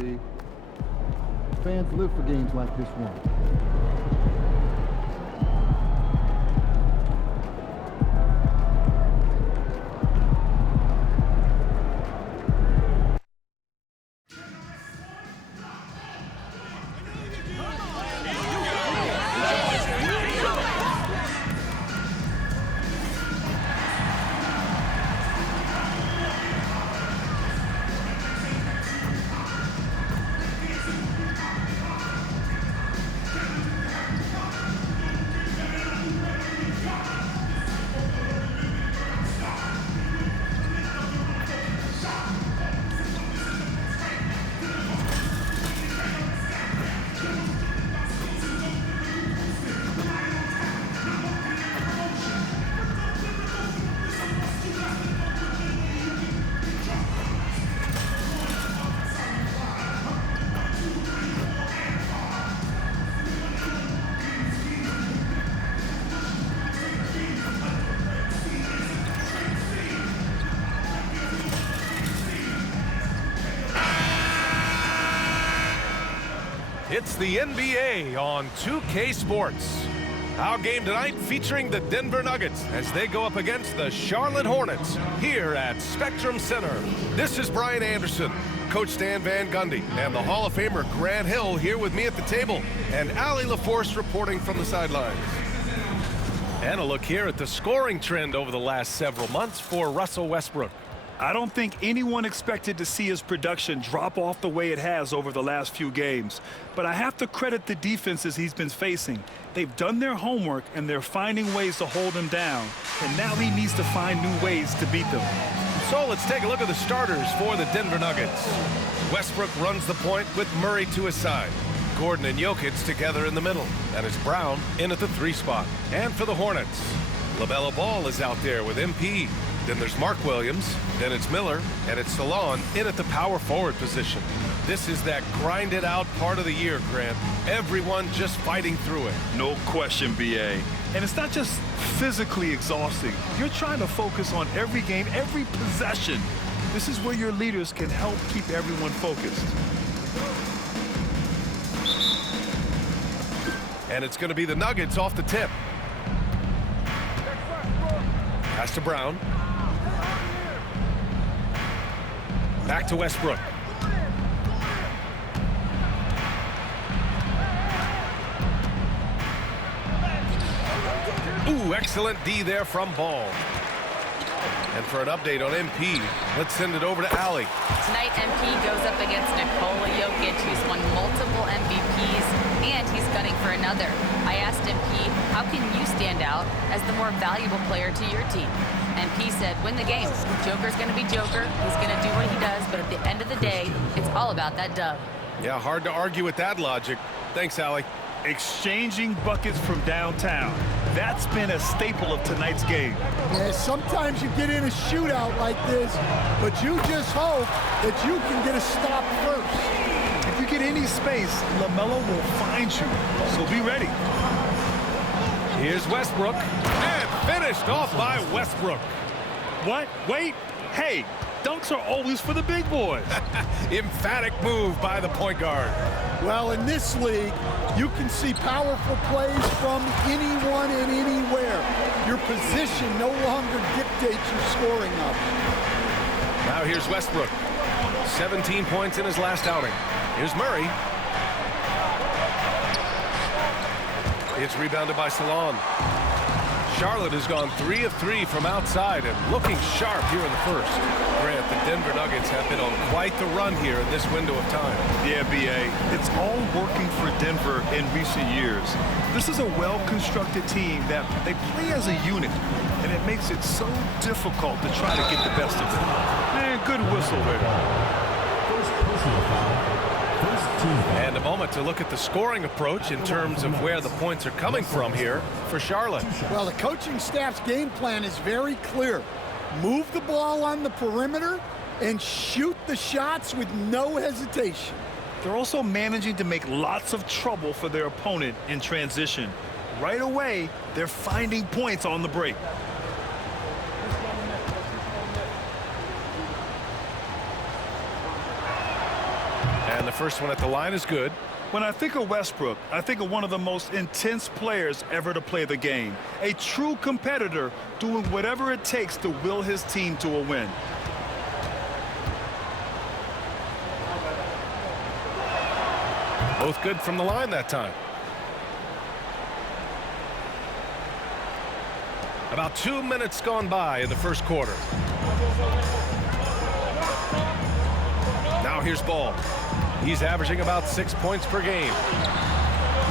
B. Fans live for games like this one. It's the NBA on 2K Sports. Our game tonight featuring the Denver Nuggets as they go up against the Charlotte Hornets here at Spectrum Center. This is Brian Anderson, Coach Stan Van Gundy, and the Hall of Famer Grant Hill here with me at the table, and Allie LaForce reporting from the sidelines. And a look here at the scoring trend over the last several months for Russell Westbrook. I don't think anyone expected to see his production drop off the way it has over the last few games. But I have to credit the defenses he's been facing. They've done their homework, and they're finding ways to hold him down. And now he needs to find new ways to beat them. So let's take a look at the starters for the Denver Nuggets. Westbrook runs the point with Murray to his side. Gordon and Jokic together in the middle. And it's Brown in at the 3 spot. And for the Hornets, LaMelo Ball is out there with MP. Then there's Mark Williams, then it's Miller, and it's Salon in at the power forward position. This is that grinded out part of the year, Grant. Everyone just fighting through it. No question, BA. And it's not just physically exhausting. You're trying to focus on every game, every possession. This is where your leaders can help keep everyone focused. And it's going to be the Nuggets off the tip. Pass to Brown. Back to Westbrook. Ooh, excellent D there from Ball. And for an update on MP, let's send it over to Allie. Tonight, MP goes up against Nikola Jokic, who's won multiple MVPs, and he's gunning for another. I asked MP, how can you stand out as the more valuable player to your team? MP said, win the game. Joker's going to be Joker. He's going to do what he does, but at the end of the day, it's all about that dub. Yeah, hard to argue with that logic. Thanks, Allie. Exchanging buckets from downtown. That's been a staple of tonight's game. Yeah, sometimes you get in a shootout like this, but you just hope that you can get a stop first. If you get any space, LaMelo will find you, so be ready. Here's Westbrook, and finished off by Westbrook. What? Wait. Hey, dunks are always for the big boys. Emphatic move by the point guard. Well, in this league, you can see powerful plays from anyone and anywhere. Your position no longer dictates your scoring up. Now here's Westbrook. 17 points in his last outing. Here's Murray. It's rebounded by Salon. Charlotte has gone 3 of 3 from outside and looking sharp here in the first. Grant, the Denver Nuggets have been on quite the run here in this window of time. Yeah, BA. It's all working for Denver in recent years. This is a well-constructed team that they play as a unit, and it makes it so difficult to try to get the best of them. Man, good whistle there. First personal foul. And a moment to look at the scoring approach in terms of where the points are coming from here for Charlotte. Well, the coaching staff's game plan is very clear. Move the ball on the perimeter and shoot the shots with no hesitation. They're also managing to make lots of trouble for their opponent in transition. Right away, they're finding points on the break. And the first one at the line is good. When I think of Westbrook, I think of one of the most intense players ever to play the game. A true competitor doing whatever it takes to will his team to a win. Both good from the line that time. About 2 minutes gone by in the first quarter. Now here's Ball. He's averaging about 6 points per game.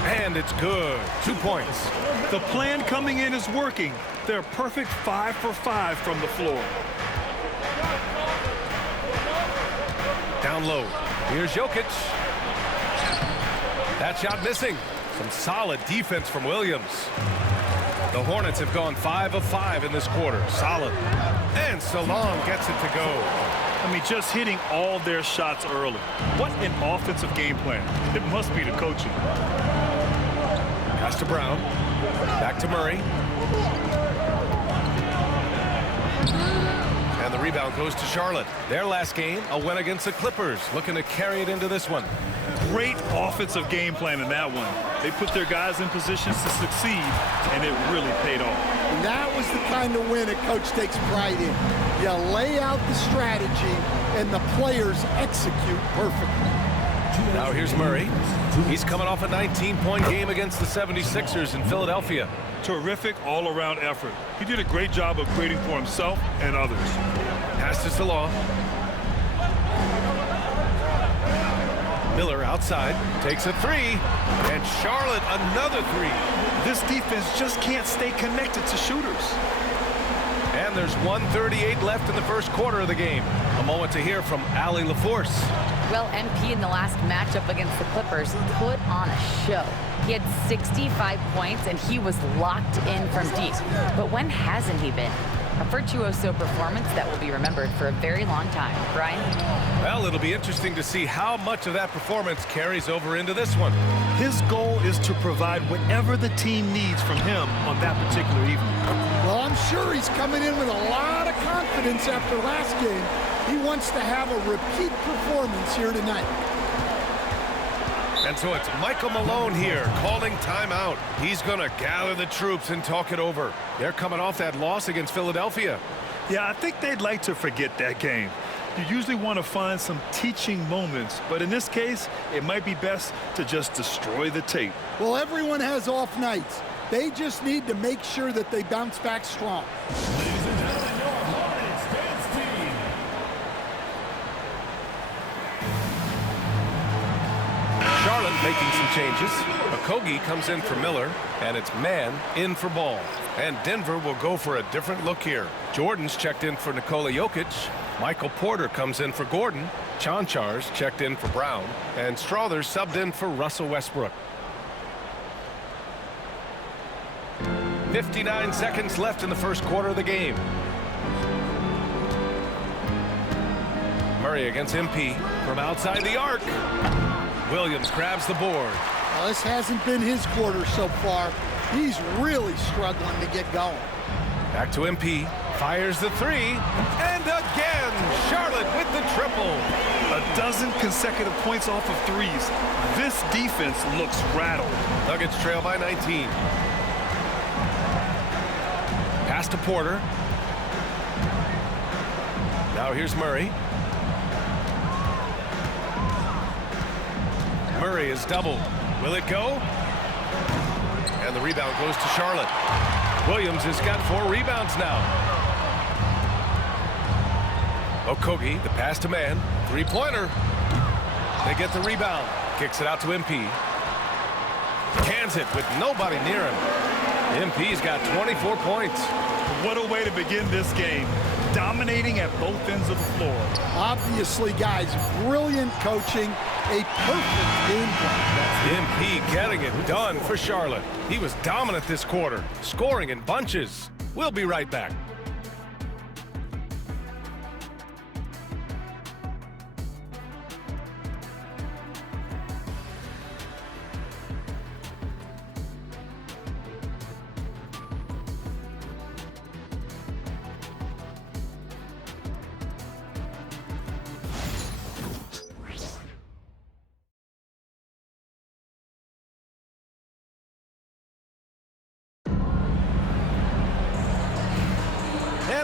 And it's good. 2 points. The plan coming in is working. They're perfect 5 for 5 from the floor. Down low. Here's Jokic. That shot missing. Some solid defense from Williams. The Hornets have gone 5 of 5 in this quarter. Solid. And Salon gets it to go. I mean, just hitting all their shots early. What an offensive game plan. It must be the coaching. Pass to Brown. Back to Murray. And the rebound goes to Charlotte. Their last game, a win against the Clippers. Looking to carry it into this one. Great offensive game plan in that one. They put their guys in positions to succeed, and it really paid off. And that was the kind of win a coach takes pride in. You lay out the strategy, and the players execute perfectly. Now here's Murray. He's coming off a 19-point game against the 76ers in Philadelphia. Terrific all-around effort. He did a great job of creating for himself and others. Pass to Salon. Miller outside, takes a three, and Charlotte another three. This defense just can't stay connected to shooters. And there's 1:38 left in the first quarter of the game. A moment to hear from Allie LaForce. Well, MP in the last matchup against the Clippers put on a show. He had 65 points, and he was locked in from deep. But when hasn't he been? A virtuoso performance that will be remembered for a very long time. Brian? Well, it'll be interesting to see how much of that performance carries over into this one. His goal is to provide whatever the team needs from him on that particular evening. Well, I'm sure he's coming in with a lot of confidence after last game. He wants to have a repeat performance here tonight. And so it's Michael Malone here calling timeout. He's going to gather the troops and talk it over. They're coming off that loss against Philadelphia. Yeah, I think they'd like to forget that game. You usually want to find some teaching moments, but in this case, it might be best to just destroy the tape. Well, everyone has off nights. They just need to make sure that they bounce back strong. Ladies and gentlemen, your Hornets dance team. Charlotte making some changes. Okogie comes in for Miller, and it's man in for Ball. And Denver will go for a different look here. Jordan's checked in for Nikola Jokic. Michael Porter comes in for Gordon. Chanchar's checked in for Brown. And Strother's subbed in for Russell Westbrook. 59 seconds left in the first quarter of the game. Murray against MP from outside the arc. Williams grabs the board. Well, this hasn't been his quarter so far. He's really struggling to get going. Back to MP. Fires the three. And again, Charlotte with the triple. A dozen consecutive points off of threes. This defense looks rattled. Nuggets trail by 19. Pass to Porter. Now here's Murray. Murray is doubled. Will it go? And the rebound goes to Charlotte. Williams has got 4 rebounds now. Okogie, the pass to man. Three-pointer. They get the rebound. Kicks it out to MP. Cans it with nobody near him. MP's got 24 points. What a way to begin this game. Dominating at both ends of the floor. Obviously, guys, brilliant coaching, a perfect game plan. MP getting it done for Charlotte. He was dominant this quarter, scoring in bunches. We'll be right back.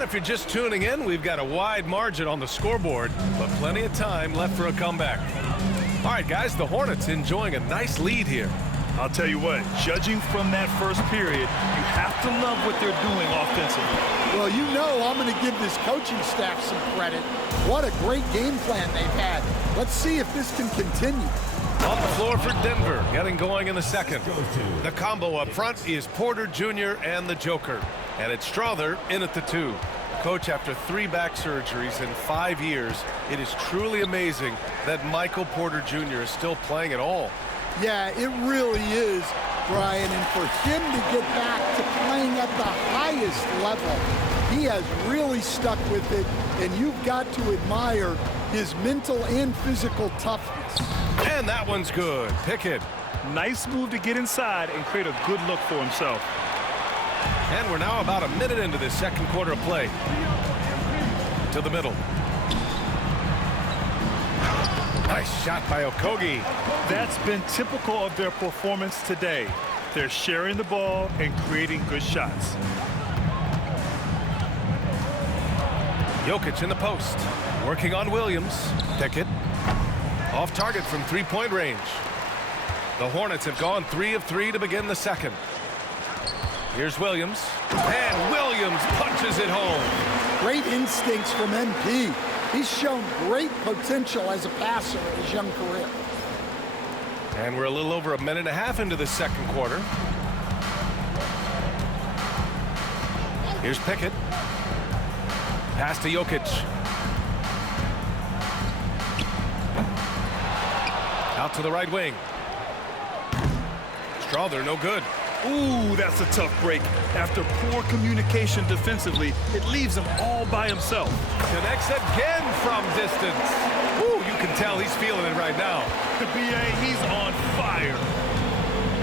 if you're just tuning in, we've got a wide margin on the scoreboard, but plenty of time left for a comeback. All right, guys, the Hornets enjoying a nice lead here. I'll tell you what, judging from that first period, you have to love what they're doing offensively. Well, you know I'm going to give this coaching staff some credit. What a great game plan they've had. Let's see if this can continue. On the floor for Denver, getting going in the second. The combo up front is Porter Jr. and the Joker, and it's Strother in at the 2. Coach, after 3 back surgeries in 5 years, it is truly amazing that Michael Porter Jr. is still playing at all. Yeah, it really is, Brian, and for him to get back to playing at the highest level, he has really stuck with it, and you've got to admire his mental and physical toughness. And that one's good. Pickett. Nice move to get inside and create a good look for himself. And we're now about a minute into this second quarter of play. To the middle. Nice shot by Okogie. That's been typical of their performance today. They're sharing the ball and creating good shots. Jokic in the post. Working on Williams. Pickett. Off target from 3-point range. The Hornets have gone 3 of 3 to begin the second. Here's Williams. And Williams punches it home. Great instincts from MP. He's shown great potential as a passer in his young career. And we're a little over a minute and a half into the second quarter. Here's Pickett. Pass to Jokic. Out to the right wing. Strother, no good. Ooh, that's a tough break. After poor communication defensively, it leaves him all by himself. Connects again from distance. Ooh, you can tell he's feeling it right now. The BA, he's on fire.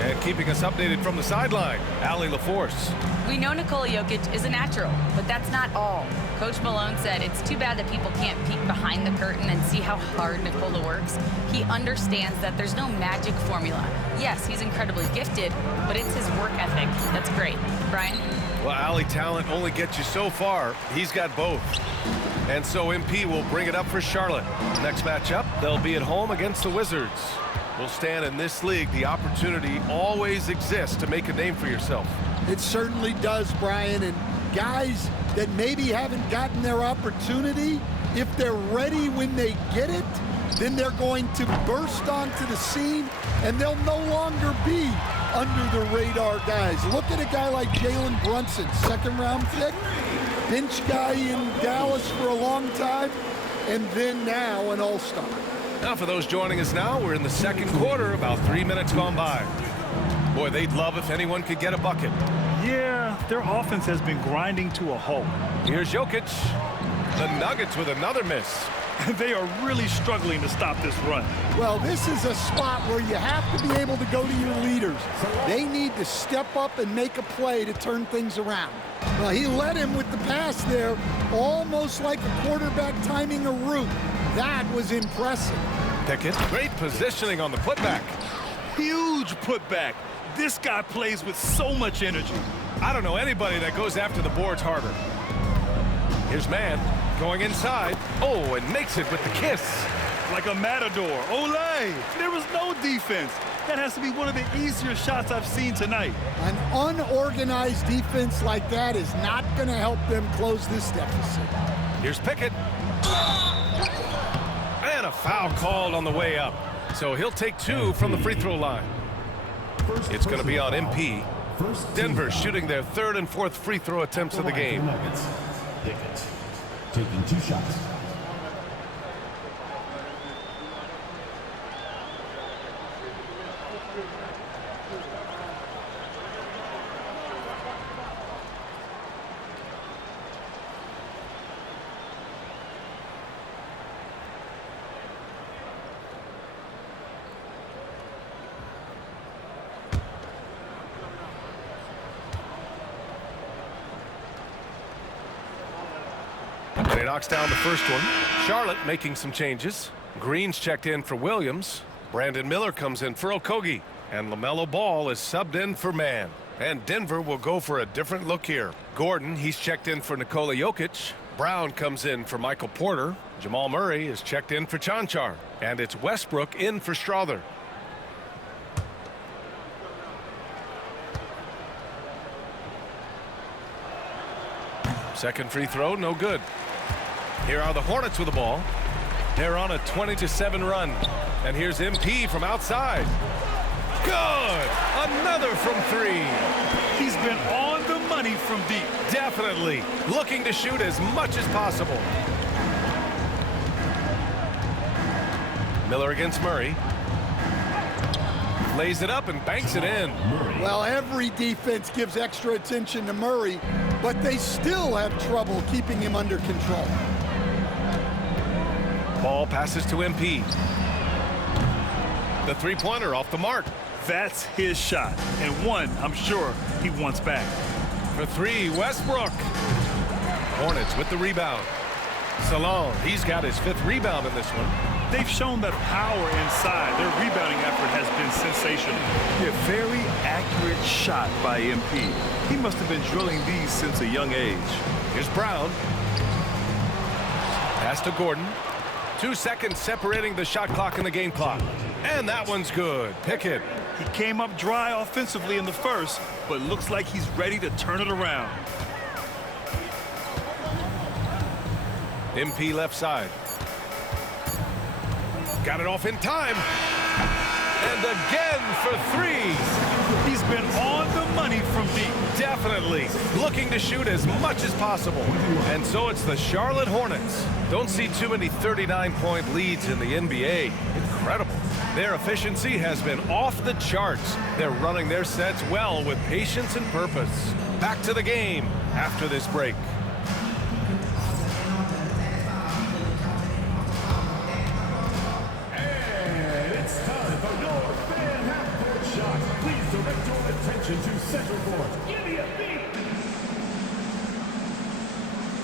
And keeping us updated from the sideline, Allie LaForce. We know Nikola Jokic is a natural, but that's not all. Coach Malone said it's too bad that people can't peek behind the curtain and see how hard Nikola works. He understands that there's no magic formula. Yes, he's incredibly gifted, but it's his work ethic that's great. Brian? Well, Allie, talent only gets you so far. He's got both. And so MP will bring it up for Charlotte. Next matchup, they'll be at home against the Wizards. Will stand in this league, the opportunity always exists to make a name for yourself. It certainly does, Brian, and guys that maybe haven't gotten their opportunity, if they're ready when they get it, then they're going to burst onto the scene, and they'll no longer be under the radar guys. Look at a guy like Jalen Brunson, second-round pick, bench guy in Dallas for a long time, and then now an all-star. Now, for those joining us now, we're in the second quarter, about 3 minutes gone by. Boy, they'd love if anyone could get a bucket. Yeah, their offense has been grinding to a halt. Here's Jokic. The Nuggets with another miss. They are really struggling to stop this run. Well, this is a spot where you have to be able to go to your leaders. They need to step up and make a play to turn things around. Well, he led him with the pass there, almost like a quarterback timing a route. That was impressive. Pickett, great positioning on the putback. Huge putback. This guy plays with so much energy. I don't know anybody that goes after the boards harder. Here's Mann going inside. Oh, and makes it with the kiss. Like a matador. Olay! There was no defense. That has to be one of the easier shots I've seen tonight. An unorganized defense like that is not going to help them close this deficit. Here's Pickett. And a foul called on the way up. So he'll take 2 from the free throw line. It's going to be on MP. Denver shooting their 3rd and 4th free throw attempts of the game. Pickett taking 2 shots. And he knocks down the first one. Charlotte making some changes. Green's checked in for Williams. Brandon Miller comes in for Okogie. And LaMelo Ball is subbed in for Mann. And Denver will go for a different look here. Gordon, he's checked in for Nikola Jokic. Brown comes in for Michael Porter. Jamal Murray is checked in for Chanchar. And it's Westbrook in for Strother. Second free throw, no good. Here are the Hornets with the ball. They're on a 20-7 run. And here's MP from outside. Good! Another from three. He's been on the money from deep. Definitely. Looking to shoot as much as possible. Miller against Murray. Lays it up and banks it in. Well, every defense gives extra attention to Murray, but they still have trouble keeping him under control. Ball passes to MP. The three-pointer off the mark. That's his shot, and one I'm sure he wants back. For three, Westbrook. Hornets with the rebound. Salon, he's got his 5th rebound in this one. They've shown that power inside. Their rebounding effort has been sensational. A very accurate shot by MP. He must have been drilling these since a young age. Here's Brown. Pass to Gordon. 2 seconds separating the shot clock and the game clock. And that one's good. Pickett. He came up dry offensively in the first, but looks like he's ready to turn it around. MP left side. Got it off in time. And again for threes. He's been on the money from deep. Definitely looking to shoot as much as possible. And so it's the Charlotte Hornets. Don't see too many 39-point leads in the NBA. Incredible. Their efficiency has been off the charts. They're running their sets well with patience and purpose. Back to the game after this break. And it's time for your fan half-court shots. Please direct your attention to center court. Give me a beat.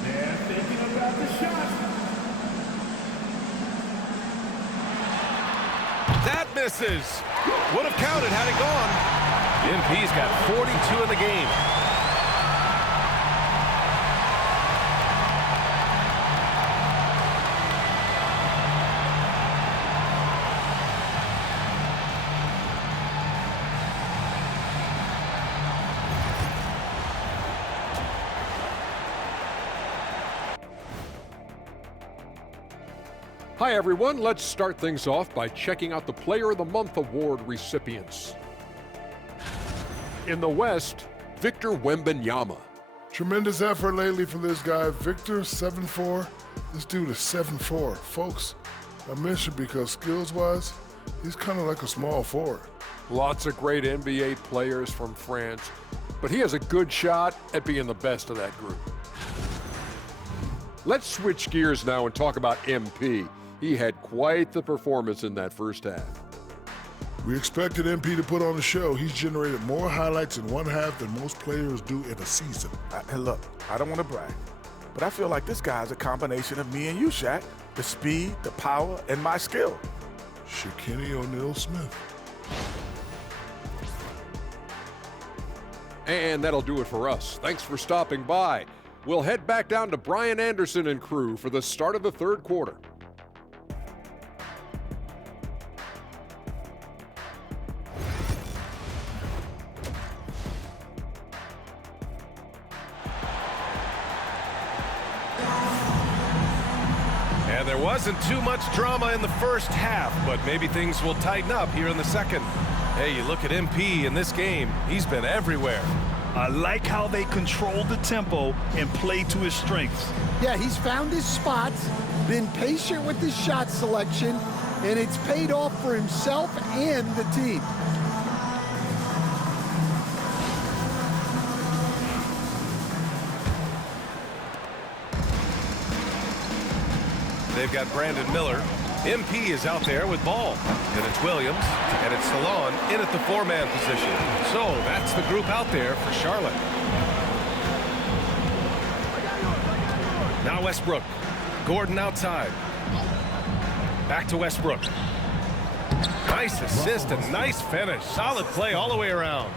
They're thinking about the shot. That misses. Would have counted had it gone. MP's got 42 in the game. Hi everyone, let's start things off by checking out the Player of the Month award recipients. In the West, Victor Wembanyama. Tremendous effort lately for this guy, Victor, 7'4". This dude is 7'4". Folks, I mentioned because skills-wise, he's kind of like a small forward. Lots of great NBA players from France, but he has a good shot at being the best of that group. Let's switch gears now and talk about MP. He had quite the performance in that first half. We expected MP to put on a show. He's generated more highlights in one half than most players do in a season. And look, I don't want to brag, but I feel like this guy's a combination of me and you, Shaq. The speed, the power, and my skill. Shaquille O'Neal Smith. And that'll do it for us. Thanks for stopping by. We'll head back down to Brian Anderson and crew for the start of the third quarter. And there wasn't too much drama in the first half, but maybe things will tighten up here in the second. Hey, you look at MP in this game, he's been everywhere. I like how they control the tempo and play to his strengths. Yeah, he's found his spots, been patient with his shot selection, and it's paid off for himself and the team. They've got Brandon Miller. MP is out there with ball. And it's Williams, and it's Salon in at the 4-man position. So that's the group out there for Charlotte. Now Westbrook. Gordon outside. Back to Westbrook. Nice assist and nice finish. Solid play all the way around.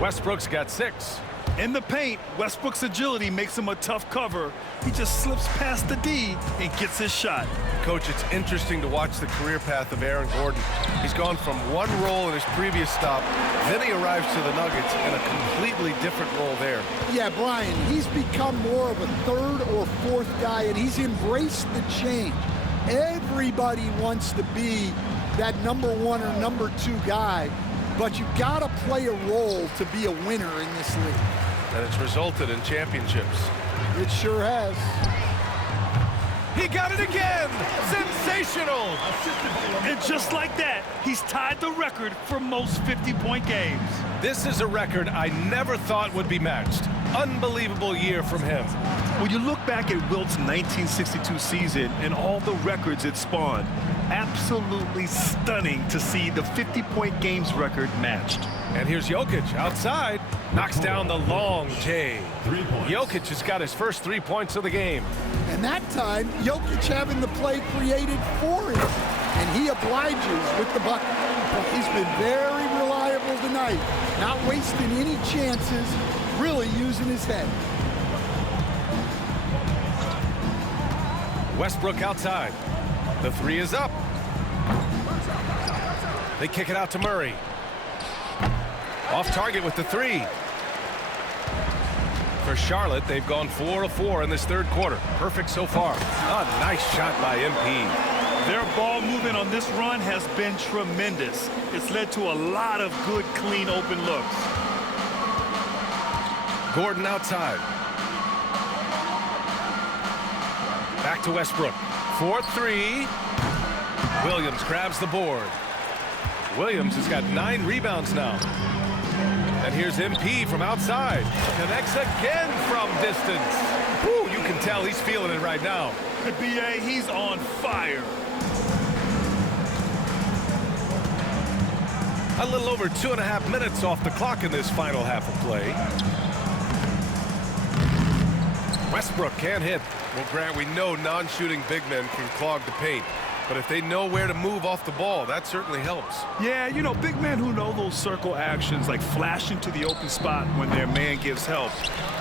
Westbrook's got 6. In the paint, Westbrook's agility makes him a tough cover. He just slips past the D and gets his shot. Coach, it's interesting to watch the career path of Aaron Gordon. He's gone from one role in his previous stop, then he arrives to the Nuggets in a completely different role there. Yeah, Brian, he's become more of a third or fourth guy, and he's embraced the change. Everybody wants to be that number 1 or number 2 guy, but you gotta play a role to be a winner in this league. And it's resulted in championships. It sure has. He got it again! Sensational! And just like that, he's tied the record for most 50-point games. This is a record I never thought would be matched. Unbelievable year from him. When you look back at Wilt's 1962 season and all the records it spawned, absolutely stunning to see the 50-point games record matched. And here's Jokic outside, knocks down the long J. Jokic has got his first 3 points of the game. And that time, Jokic having the play created for him, and he obliges with the bucket. He's been very reliable tonight, not wasting any chances, really using his head. Westbrook outside. The 3 is up. They kick it out to Murray. Off target with the 3. For Charlotte, they've gone 4 of 4 in this third quarter. Perfect so far. A nice shot by MP. Their ball movement on this run has been tremendous. It's led to a lot of good, clean, open looks. Gordon outside. Back to Westbrook. 4-3. Williams grabs the board. Williams has got 9 rebounds now. And here's MP from outside. Connects again from distance. Woo, you can tell he's feeling it right now. The BA, he's on fire. A little over 2.5 minutes off the clock in this final half of play. Westbrook can't hit. Well, Grant, we know non-shooting big men can clog the paint. But if they know where to move off the ball, that certainly helps. Yeah, you know, big men who know those circle actions, like flashing to the open spot when their man gives help,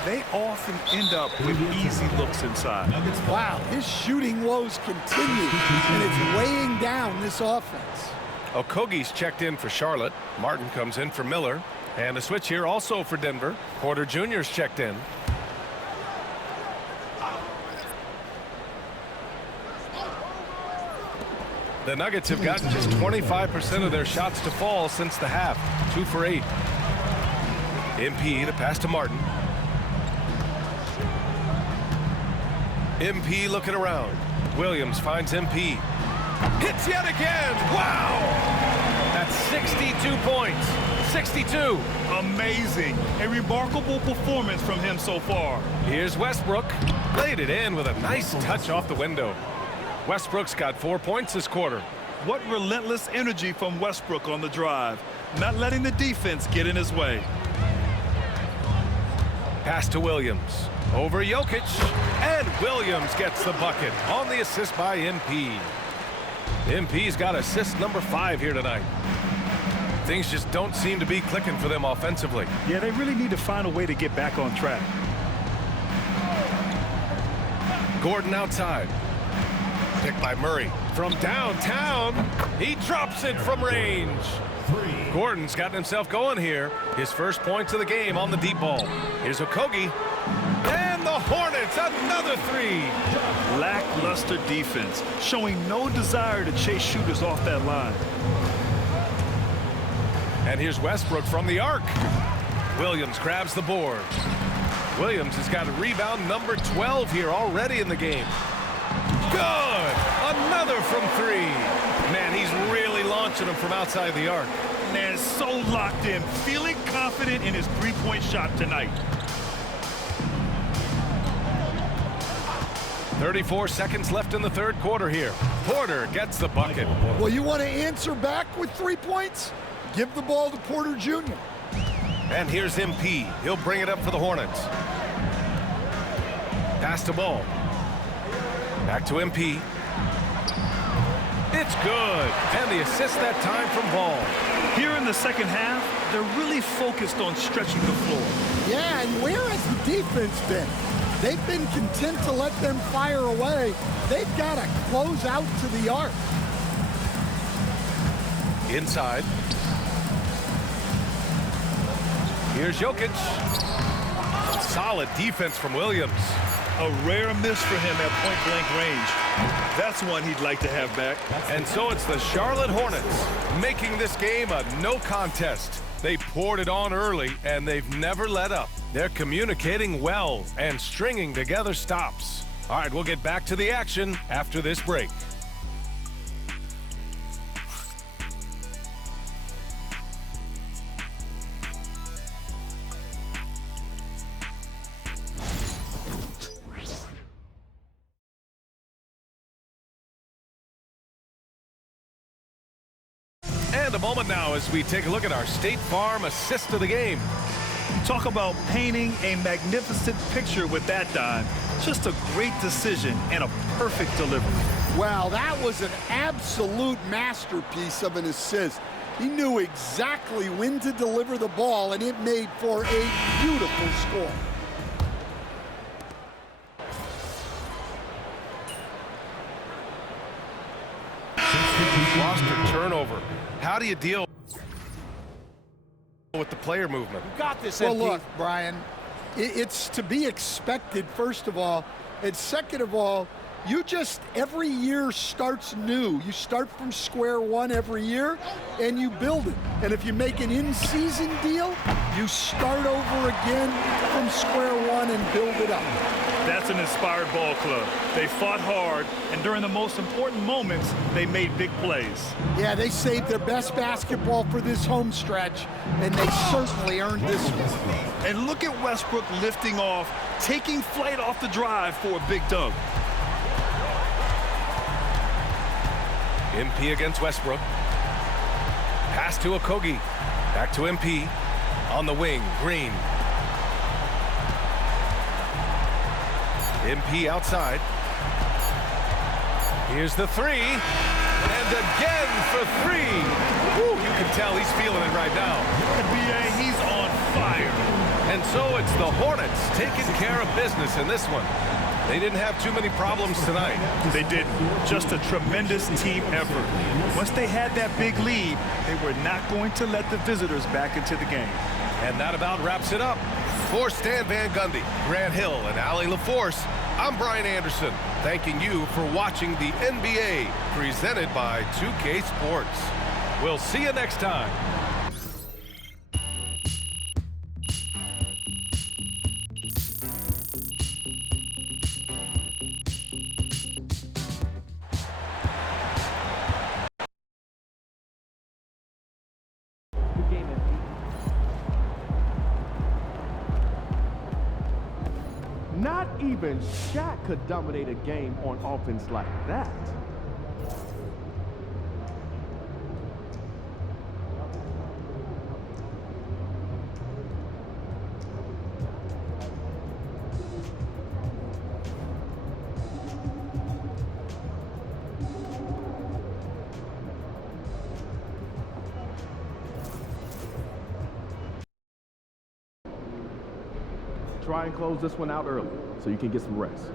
they often end up with easy looks inside. Wow, his shooting woes continue, and it's weighing down this offense. Okogie's checked in for Charlotte. Martin comes in for Miller. And a switch here also for Denver. Porter Jr.'s checked in. The Nuggets have gotten just 25% of their shots to fall since the half. 2 for 8. MP to pass to Martin. MP looking around. Williams finds MP. Hits yet again. Wow! That's 62 points. 62. Amazing. A remarkable performance from him so far. Here's Westbrook. Laid it in with a nice touch off the window. Westbrook's got 4 points this quarter. What relentless energy from Westbrook on the drive. Not letting the defense get in his way. Pass to Williams. Over Jokic. And Williams gets the bucket on the assist by MP. MP's got assist number 5 here tonight. Things just don't seem to be clicking for them offensively. Yeah, they really need to find a way to get back on track. Gordon outside. Picked by Murray. From downtown, he drops it from range. Gordon's gotten himself going here. His first points of the game on the deep ball. Here's Okogie. And the Hornets, another 3. Lackluster defense, showing no desire to chase shooters off that line. And here's Westbrook from the arc. Williams grabs the board. Williams has got a rebound number 12 here already in the game. Good! Another from 3. Man, he's really launching them from outside the arc. Man, so locked in, feeling confident in his 3-point shot tonight. 34 seconds left in the third quarter here. Porter gets the bucket. Well, you want to answer back with 3 points? Give the ball to Porter Jr. And here's MP. He'll bring it up for the Hornets. Pass to ball. Back to MP. It's good. And the assist that time from Ball. Here in the second half, they're really focused on stretching the floor. Yeah, and where has the defense been? They've been content to let them fire away. They've got to close out to the arc. Inside. Here's Jokic. Solid defense from Williams. A rare miss for him at point-blank range. That's one he'd like to have back. And so it's the Charlotte Hornets making this game a no contest. They poured it on early, and they've never let up. They're communicating well and stringing together stops. All right, we'll get back to the action after this break. And a moment now as we take a look at our State Farm assist of the game. Talk about painting a magnificent picture with that dime. Just a great decision and a perfect delivery. Wow, that was an absolute masterpiece of an assist. He knew exactly when to deliver the ball, and it made for a beautiful score. Roster turnover. How do you deal with the player movement? Got this, well, look, Brian, it's to be expected, first of all. And second of all, you just, every year starts new. You start from square one every year, and you build it. And if you make an in-season deal, you start over again from square one and build it up. That's an inspired ball club. They fought hard, and during the most important moments, they made big plays. Yeah, they saved their best basketball for this home stretch, and they certainly earned this one. And look at Westbrook lifting off, taking flight off the drive for a big dunk. MP against Westbrook. Pass to Okogie. Back to MP. On the wing, Green. MP outside. Here's the three. And again for three. Woo, you can tell he's feeling it right now. NBA, he's on fire. And so it's the Hornets taking care of business in this one. They didn't have too many problems tonight. They didn't. Just a tremendous team effort. Once they had that big lead, they were not going to let the visitors back into the game. And that about wraps it up. For Stan Van Gundy, Grant Hill, and Allie LaForce, I'm Brian Anderson, thanking you for watching the NBA presented by 2K Sports. We'll see you next time. Not even Shaq could dominate a game on offense like that. Try and close this one out early so you can get some rest.